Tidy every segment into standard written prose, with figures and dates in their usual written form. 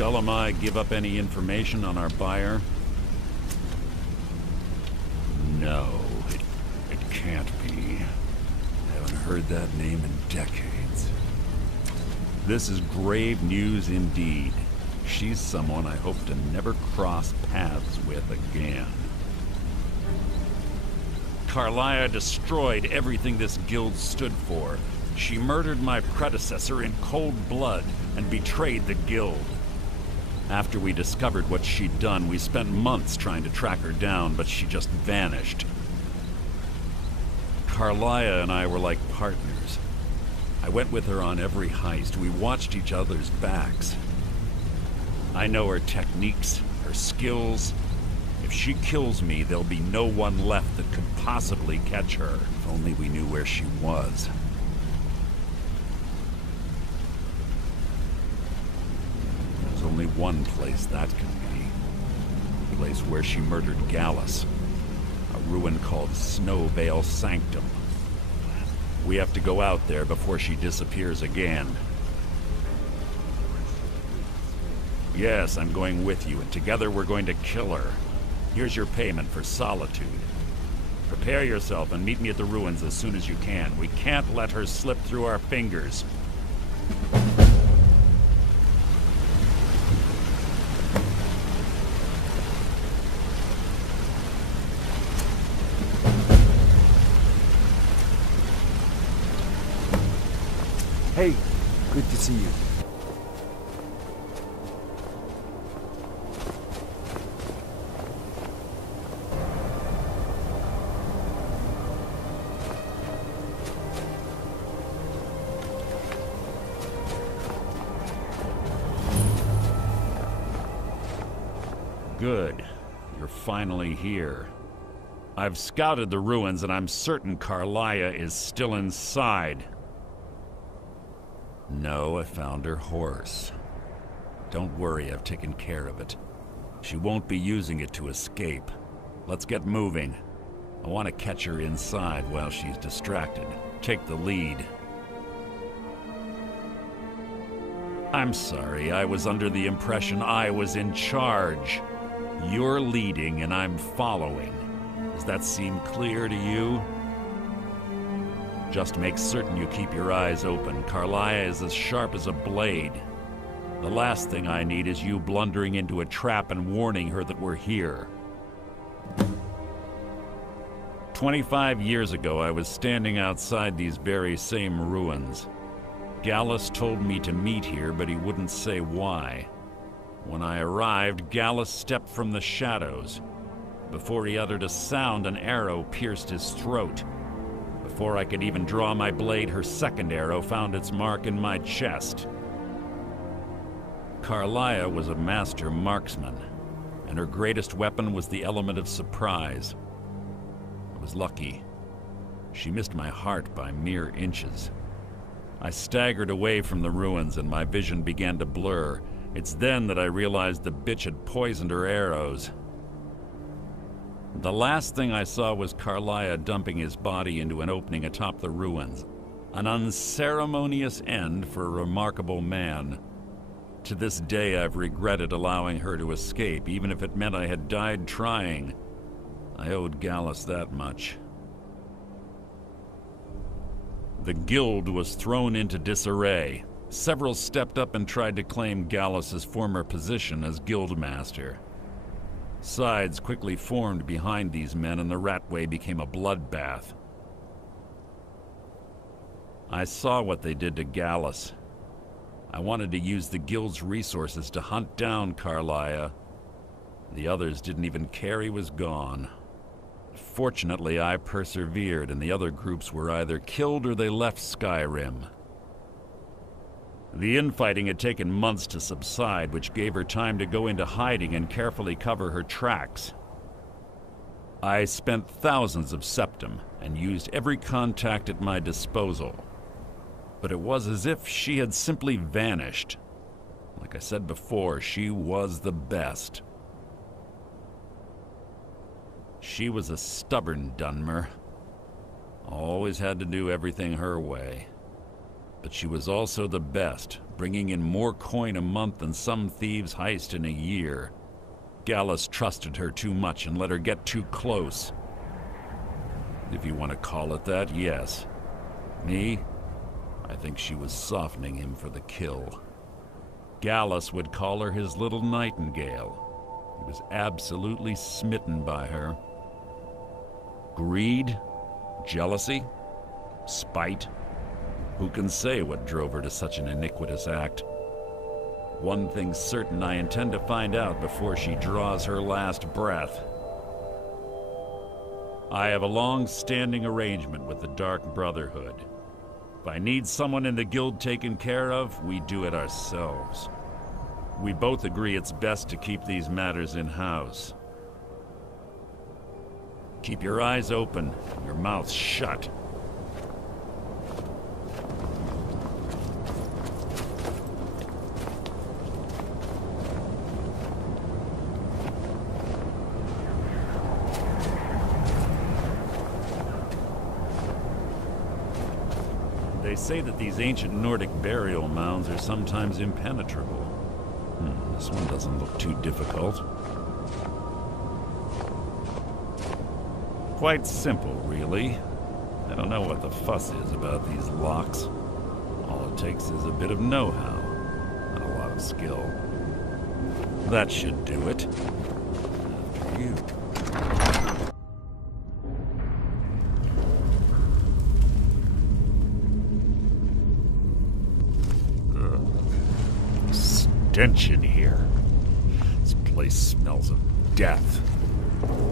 Scullum give up any information on our buyer? No, it can't be. I haven't heard that name in decades. This is grave news indeed. She's someone I hope to never cross paths with again. Carlia destroyed everything this guild stood for. She murdered my predecessor in cold blood and betrayed the guild. After we discovered what she'd done, we spent months trying to track her down, but she just vanished. Carlia and I were like partners. I went with her on every heist. We watched each other's backs. I know her techniques, her skills. If she kills me, there'll be no one left that could possibly catch her. If only we knew where she was. There's only one place that can be. The place where she murdered Gallus. A ruin called Snowvale Sanctum. We have to go out there before she disappears again. Yes, I'm going with you, and together we're going to kill her. Here's your payment for solitude. Prepare yourself and meet me at the ruins as soon as you can. We can't let her slip through our fingers. Hey, good to see you. Good. You're finally here. I've scouted the ruins and I'm certain Carlia is still inside. No, I found her horse. Don't worry, I've taken care of it. She won't be using it to escape. Let's get moving. I want to catch her inside while she's distracted. Take the lead. I'm sorry, I was under the impression I was in charge. You're leading and I'm following. Does that seem clear to you? Just make certain you keep your eyes open. Carlia is as sharp as a blade. The last thing I need is you blundering into a trap and warning her that we're here. 25 years ago, I was standing outside these very same ruins. Gallus told me to meet here, but he wouldn't say why. When I arrived, Gallus stepped from the shadows. Before he uttered a sound, an arrow pierced his throat. Before I could even draw my blade, her second arrow found its mark in my chest. Carlia was a master marksman, and her greatest weapon was the element of surprise. I was lucky. She missed my heart by mere inches. I staggered away from the ruins and my vision began to blur. It's then that I realized the bitch had poisoned her arrows. The last thing I saw was Carlia dumping his body into an opening atop the ruins. An unceremonious end for a remarkable man. To this day, I've regretted allowing her to escape, even if it meant I had died trying. I owed Gallus that much. The guild was thrown into disarray. Several stepped up and tried to claim Gallus's former position as guildmaster. Sides quickly formed behind these men, and the Ratway became a bloodbath. I saw what they did to Gallus. I wanted to use the guild's resources to hunt down Carlia. The others didn't even care he was gone. Fortunately, I persevered, and the other groups were either killed or they left Skyrim. The infighting had taken months to subside, which gave her time to go into hiding and carefully cover her tracks. I spent thousands of septum and used every contact at my disposal. But it was as if she had simply vanished. Like I said before, she was the best. She was a stubborn Dunmer. Always had to do everything her way. But she was also the best, bringing in more coin a month than some thieves heist in a year. Gallus trusted her too much and let her get too close. If you want to call it that, yes. Me? I think she was softening him for the kill. Gallus would call her his little nightingale. He was absolutely smitten by her. Greed? Jealousy? Spite? Who can say what drove her to such an iniquitous act? One thing's certain, I intend to find out before she draws her last breath. I have a long-standing arrangement with the Dark Brotherhood. If I need someone in the guild taken care of, we do it ourselves. We both agree it's best to keep these matters in-house. Keep your eyes open, your mouth shut. They say that these ancient Nordic burial mounds are sometimes impenetrable. This one doesn't look too difficult. Quite simple, really. I don't know what the fuss is about these locks. All it takes is a bit of know-how, and a lot of skill. That should do it. After you. Stench in here. This place smells of death.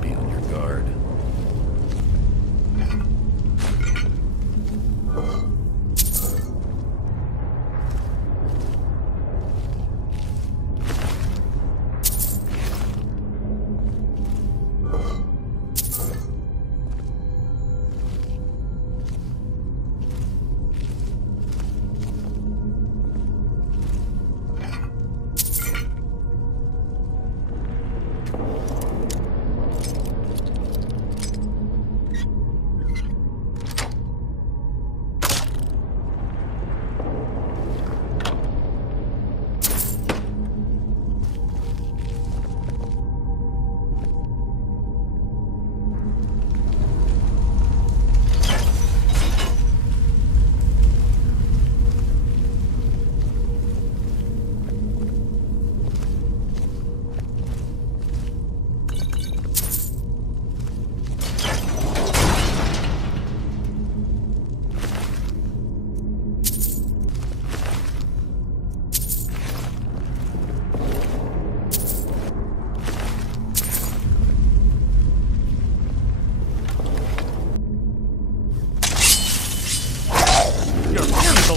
Be on your guard.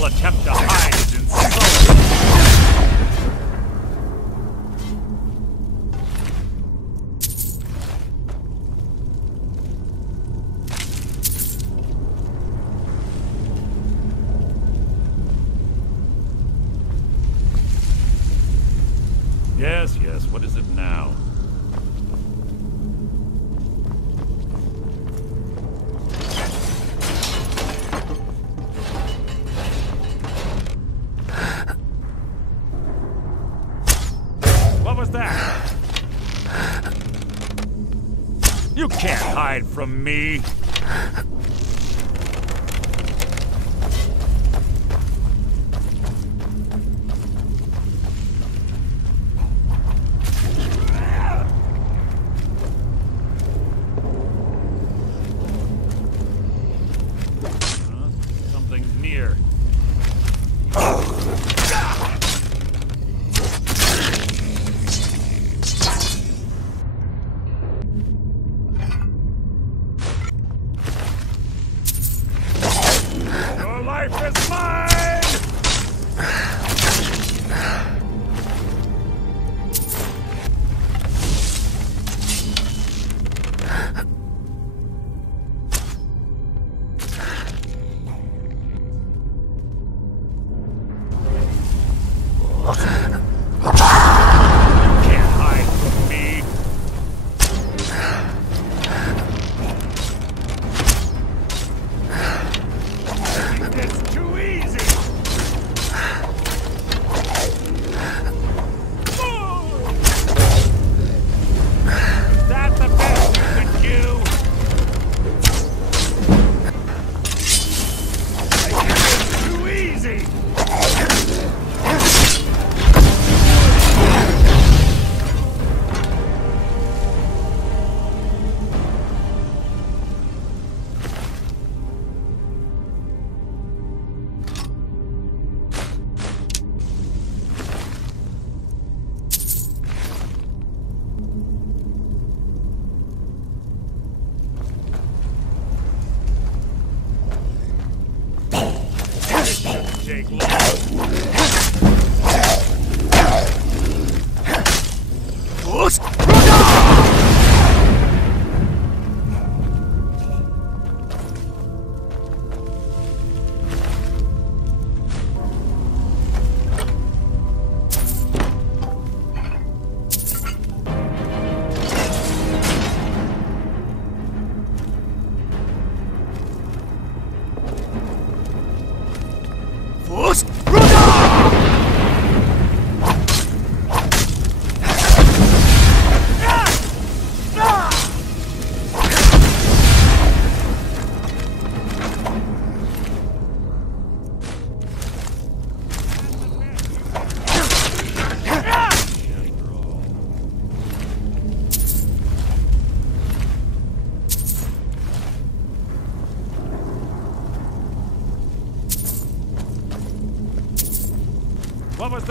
Attempt to hide is insulting. Yes, what is it now? What was that? You can't hide from me! Something's near.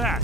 that?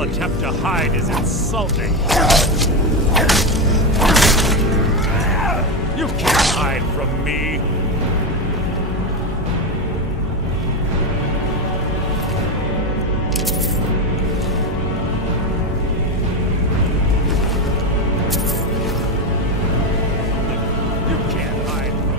Attempt to hide is insulting. You can't hide from me. You can't hide from me.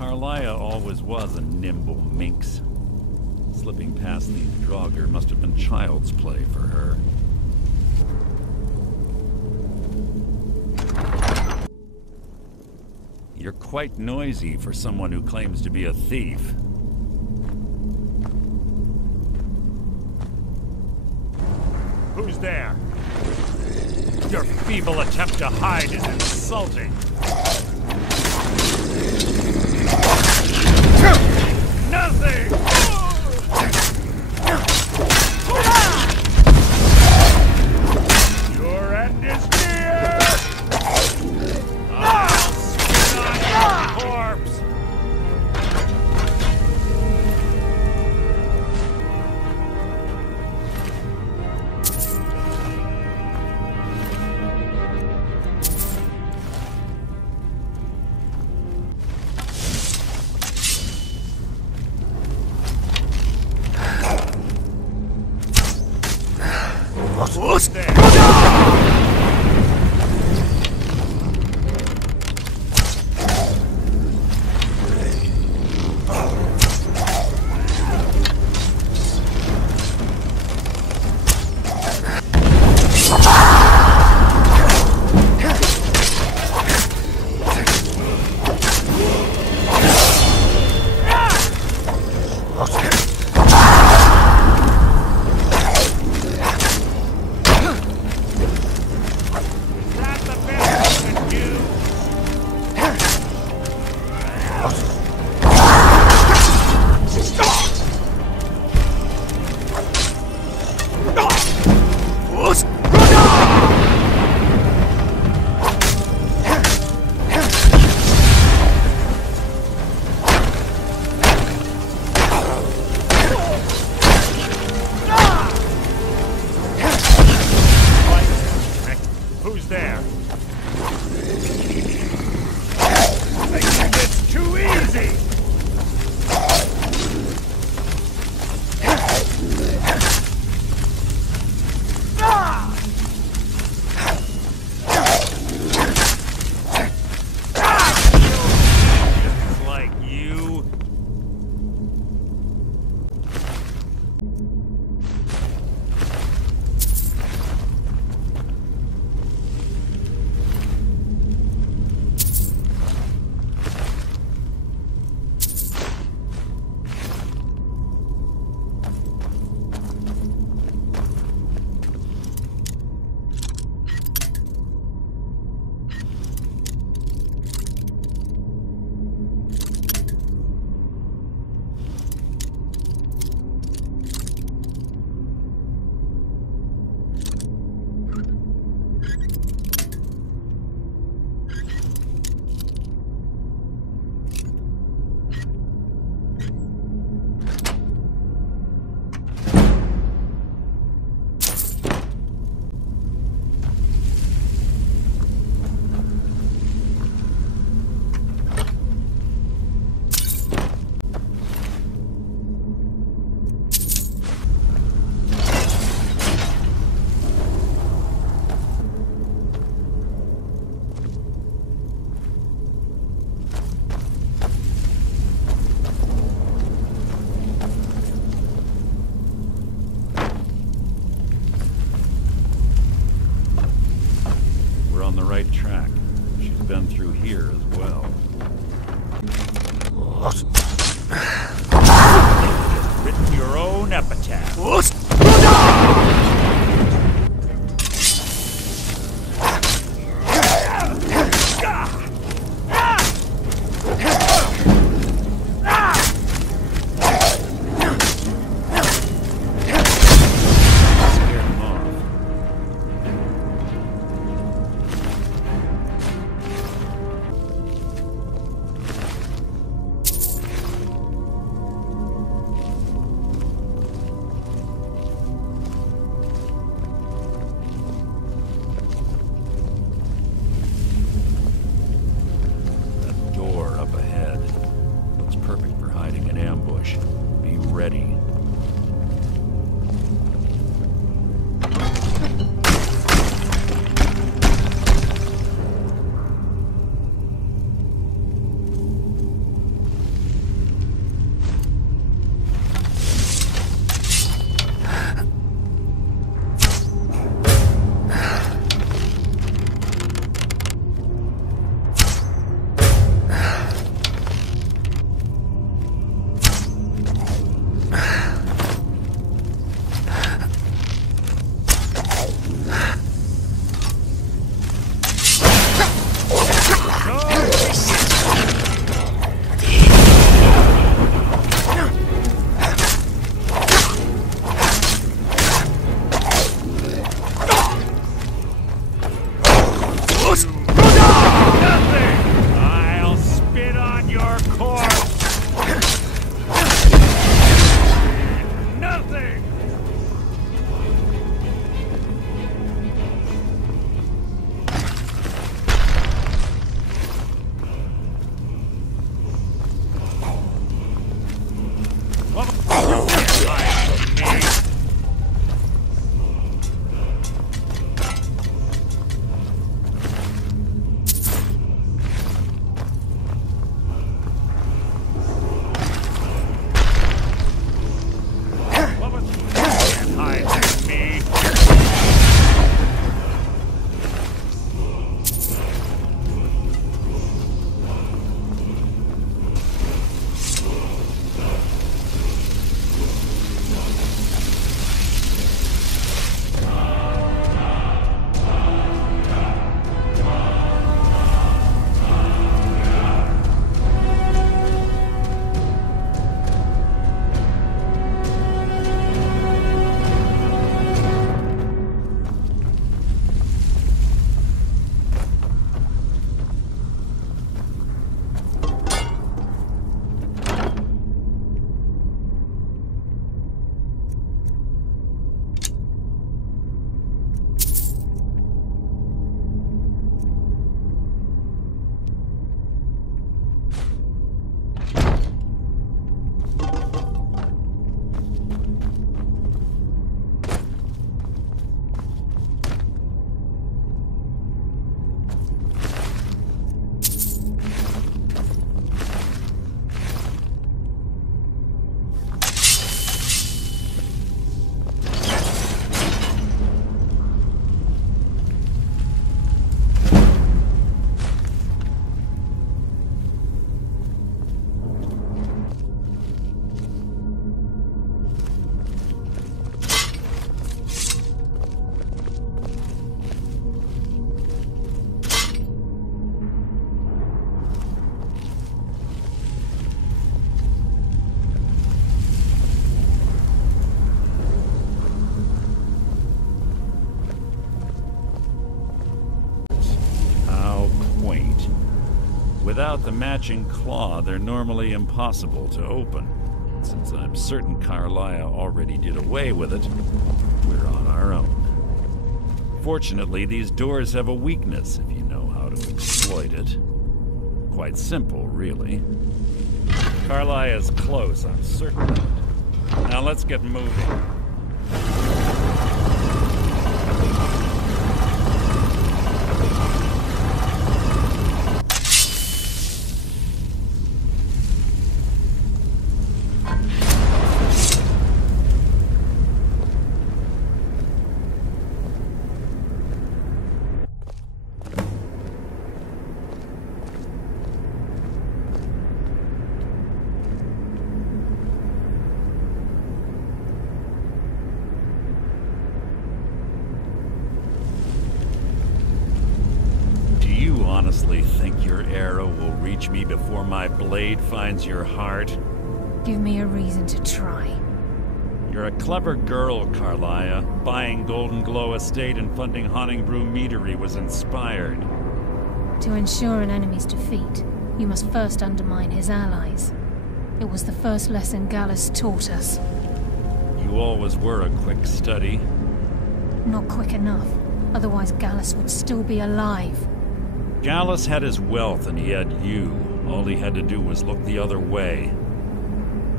Carlia always was a nimble minx. Slipping past the Draugr must have been child's play for her. You're quite noisy for someone who claims to be a thief. Who's there? Your feeble attempt to hide is insulting. Who's there? I think it's too easy! Just like you. On the right track. She's been through here as well. You've written your own epitaph. Be ready. without the matching claw, they're normally impossible to open. Since I'm certain Carlia already did away with it, we're on our own. Fortunately, these doors have a weakness if you know how to exploit it. Quite simple, really. Carlia is close, I'm certain of it. Now let's get moving. Honestly think your arrow will reach me before my blade finds your heart? Give me a reason to try. You're a clever girl, Carlia. Buying Golden Glow Estate and funding Honningbrew Meadery was inspired. To ensure an enemy's defeat, you must first undermine his allies. It was the first lesson Gallus taught us. You always were a quick study. Not quick enough. Otherwise Gallus would still be alive. Gallus had his wealth and he had you. All he had to do was look the other way.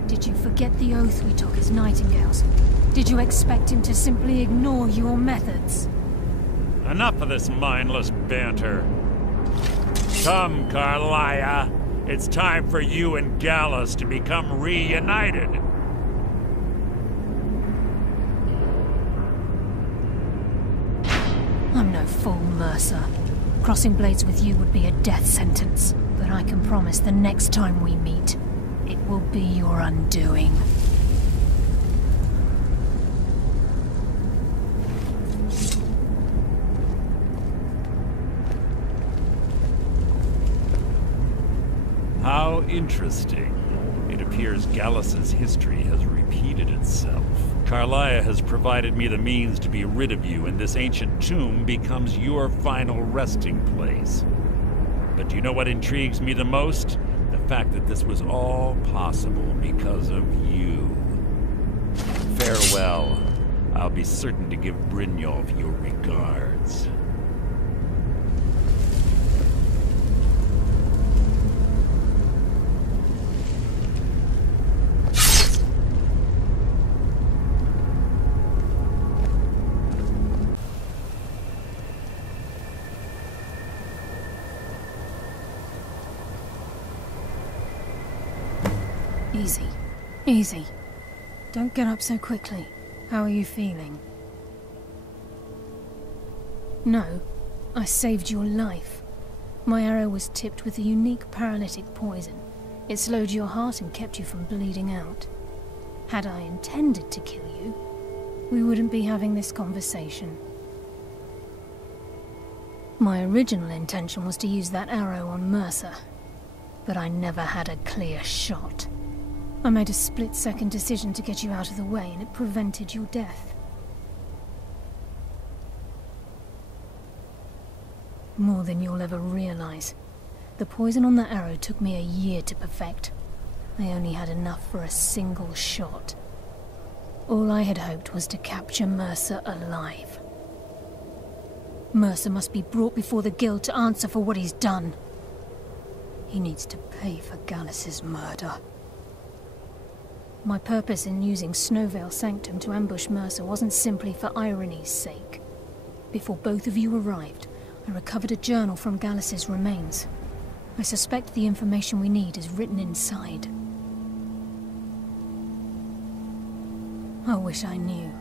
Did you forget the oath we took as Nightingales? Did you expect him to simply ignore your methods? Enough of this mindless banter. Come, Carlia. It's time for you and Gallus to become reunited. I'm no fool, Mercer. Crossing blades with you would be a death sentence, but I can promise the next time we meet, it will be your undoing. How interesting. It appears Gallus's history has repeated itself. Carlia has provided me the means to be rid of you, and this ancient tomb becomes your final resting place. But do you know what intrigues me the most? The fact that this was all possible because of you. Farewell. I'll be certain to give Brynjolf your regards. Easy. Easy. Don't get up so quickly. How are you feeling? No, I saved your life. My arrow was tipped with a unique paralytic poison. It slowed your heart and kept you from bleeding out. Had I intended to kill you, we wouldn't be having this conversation. My original intention was to use that arrow on Mercer, but I never had a clear shot. I made a split-second decision to get you out of the way, and it prevented your death. More than you'll ever realize. The poison on that arrow took me a year to perfect. I only had enough for a single shot. All I had hoped was to capture Mercer alive. Mercer must be brought before the Guild to answer for what he's done. He needs to pay for Gallus's murder. My purpose in using Snowveil Sanctum to ambush Mercer wasn't simply for irony's sake. Before both of you arrived, I recovered a journal from Gallus's remains. I suspect the information we need is written inside. I wish I knew.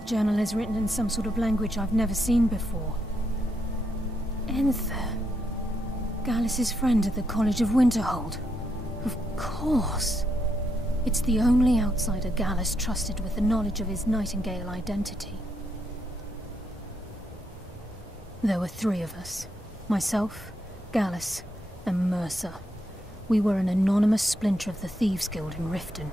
The journal is written in some sort of language I've never seen before. Enther. Gallus's friend at the College of Winterhold. Of course. It's the only outsider Gallus trusted with the knowledge of his Nightingale identity. There were 3 of us. Myself, Gallus, and Mercer. We were an anonymous splinter of the Thieves Guild in Riften.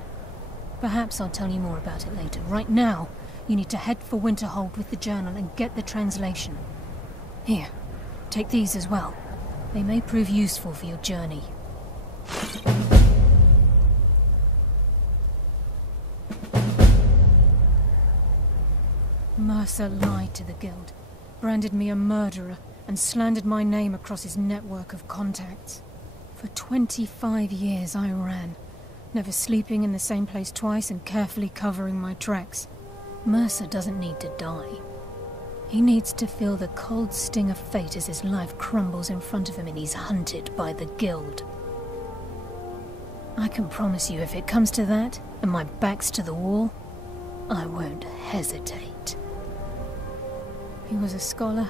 Perhaps I'll tell you more about it later. Right now, you need to head for Winterhold with the journal and get the translation. Here, take these as well. They may prove useful for your journey. Mercer lied to the Guild, branded me a murderer, and slandered my name across his network of contacts. For 25 years I ran, never sleeping in the same place twice and carefully covering my tracks. Mercer doesn't need to die. He needs to feel the cold sting of fate as his life crumbles in front of him and he's hunted by the Guild. I can promise you if it comes to that, and my back's to the wall, I won't hesitate. He was a scholar,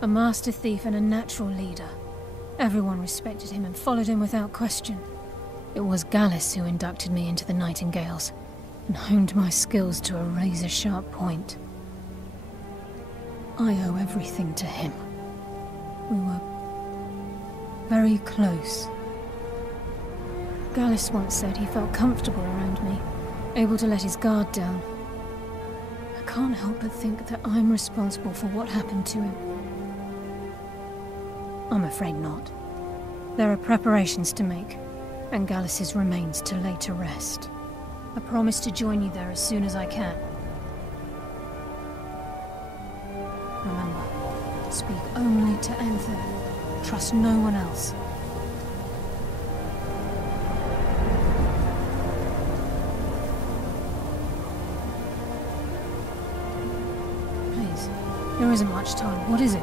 a master thief and a natural leader. Everyone respected him and followed him without question. It was Gallus who inducted me into the Nightingales and honed my skills to a razor-sharp point. I owe everything to him. We were very close. Gallus once said he felt comfortable around me, able to let his guard down. I can't help but think that I'm responsible for what happened to him. I'm afraid not. There are preparations to make, and Gallus's remains to lay to rest. I promise to join you there as soon as I can. Remember, speak only to Anther. Trust no one else. Please, there isn't much time. What is it?